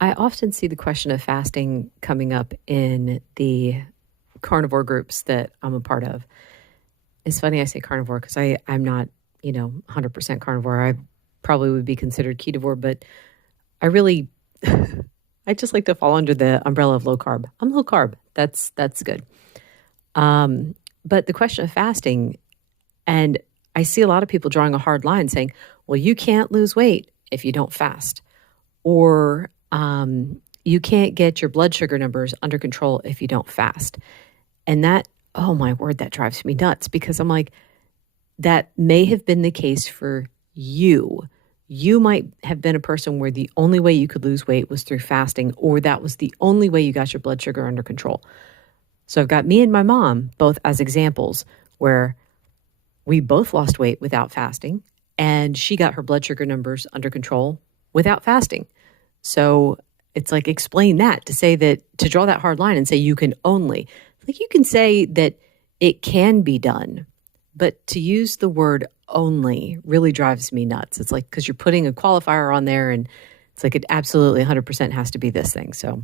I often see the question of fasting coming up in the carnivore groups that I'm a part of. It's funny I say carnivore because I'm not, 100% carnivore. I probably would be considered ketovore, but I really, I just like to fall under the umbrella of low carb. I'm low carb. That's good. But the question of fasting, and I see a lot of people drawing a hard line saying, well, you can't lose weight if you don't fast, or you can't get your blood sugar numbers under control if you don't fast. And that, oh my word, that drives me nuts because I'm like, that may have been the case for you. You might have been a person where the only way you could lose weight was through fasting, or that was the only way you got your blood sugar under control. So I've got me and my mom both as examples where we both lost weight without fasting, and she got her blood sugar numbers under control without fasting. So it's like, explain that, to say that, to draw that hard line and say you can only, like you can say that it can be done, but to use the word only really drives me nuts. It's like, because you're putting a qualifier on there and it's like it absolutely 100% has to be this thing. So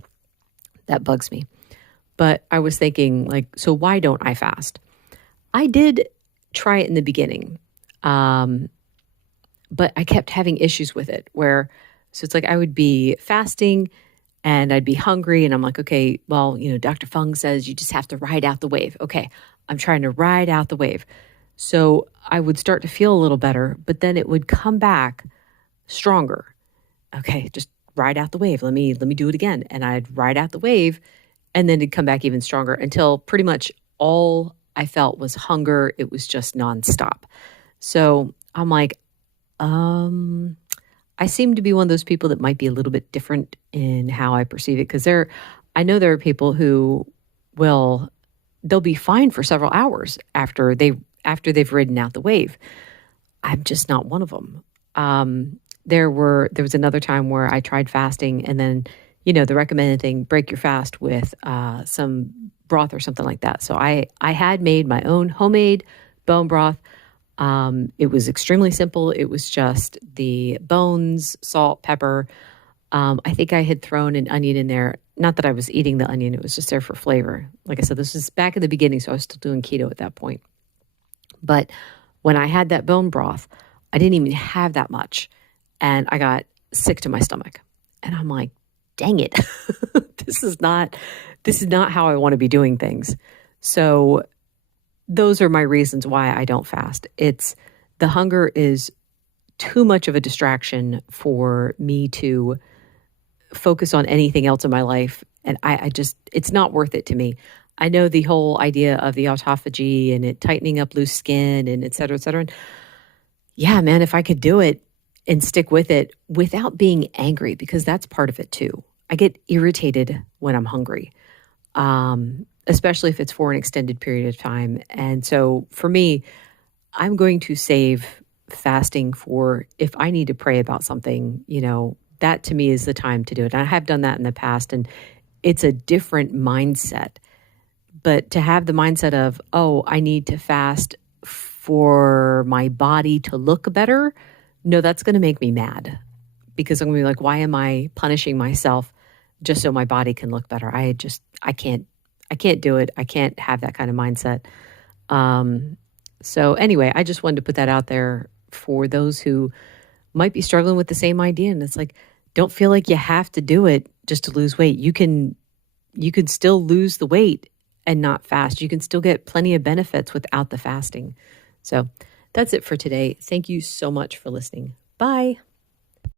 that bugs me. But I was thinking, like, so why don't I fast? I did try it in the beginning, but I kept having issues with it where, so it's like I would be fasting and I'd be hungry and I'm like, okay, well, Dr. Fung says you just have to ride out the wave. Okay, I'm trying to ride out the wave. So I would start to feel a little better, but then it would come back stronger. Okay, just ride out the wave. Let me do it again. And I'd ride out the wave and then it'd come back even stronger until pretty much all I felt was hunger. It was just nonstop. So I'm like, I seem to be one of those people that might be a little bit different in how I perceive it. Because I know there are people who they'll be fine for several hours after they've ridden out the wave. I'm just not one of them. There was another time where I tried fasting and then, the recommended thing, break your fast with some broth or something like that. So I had made my own homemade bone broth. It was extremely simple. It was just the bones, salt, pepper. I think I had thrown an onion in there. Not that I was eating the onion. It was just there for flavor. Like I said, this was back in the beginning, so I was still doing keto at that point. But when I had that bone broth, I didn't even have that much. And I got sick to my stomach. And I'm like, dang it. This is not how I want to be doing things. So those are my reasons why I don't fast. It's the hunger is too much of a distraction for me to focus on anything else in my life. And I just, it's not worth it to me. I know the whole idea of the autophagy and it tightening up loose skin and et cetera, et cetera. And yeah, man, if I could do it and stick with it without being angry, because that's part of it too. I get irritated when I'm hungry, especially if it's for an extended period of time. And so for me, I'm going to save fasting for if I need to pray about something, that to me is the time to do it. And I have done that in the past, and it's a different mindset. But to have the mindset of, oh, I need to fast for my body to look better, no, that's going to make me mad, because I'm going to be like, why am I punishing myself just so my body can look better? I can't do it. I can't have that kind of mindset. So anyway, I just wanted to put that out there for those who might be struggling with the same idea. And it's like, don't feel like you have to do it just to lose weight. You can still lose the weight and not fast. You can still get plenty of benefits without the fasting. So that's it for today. Thank you so much for listening. Bye.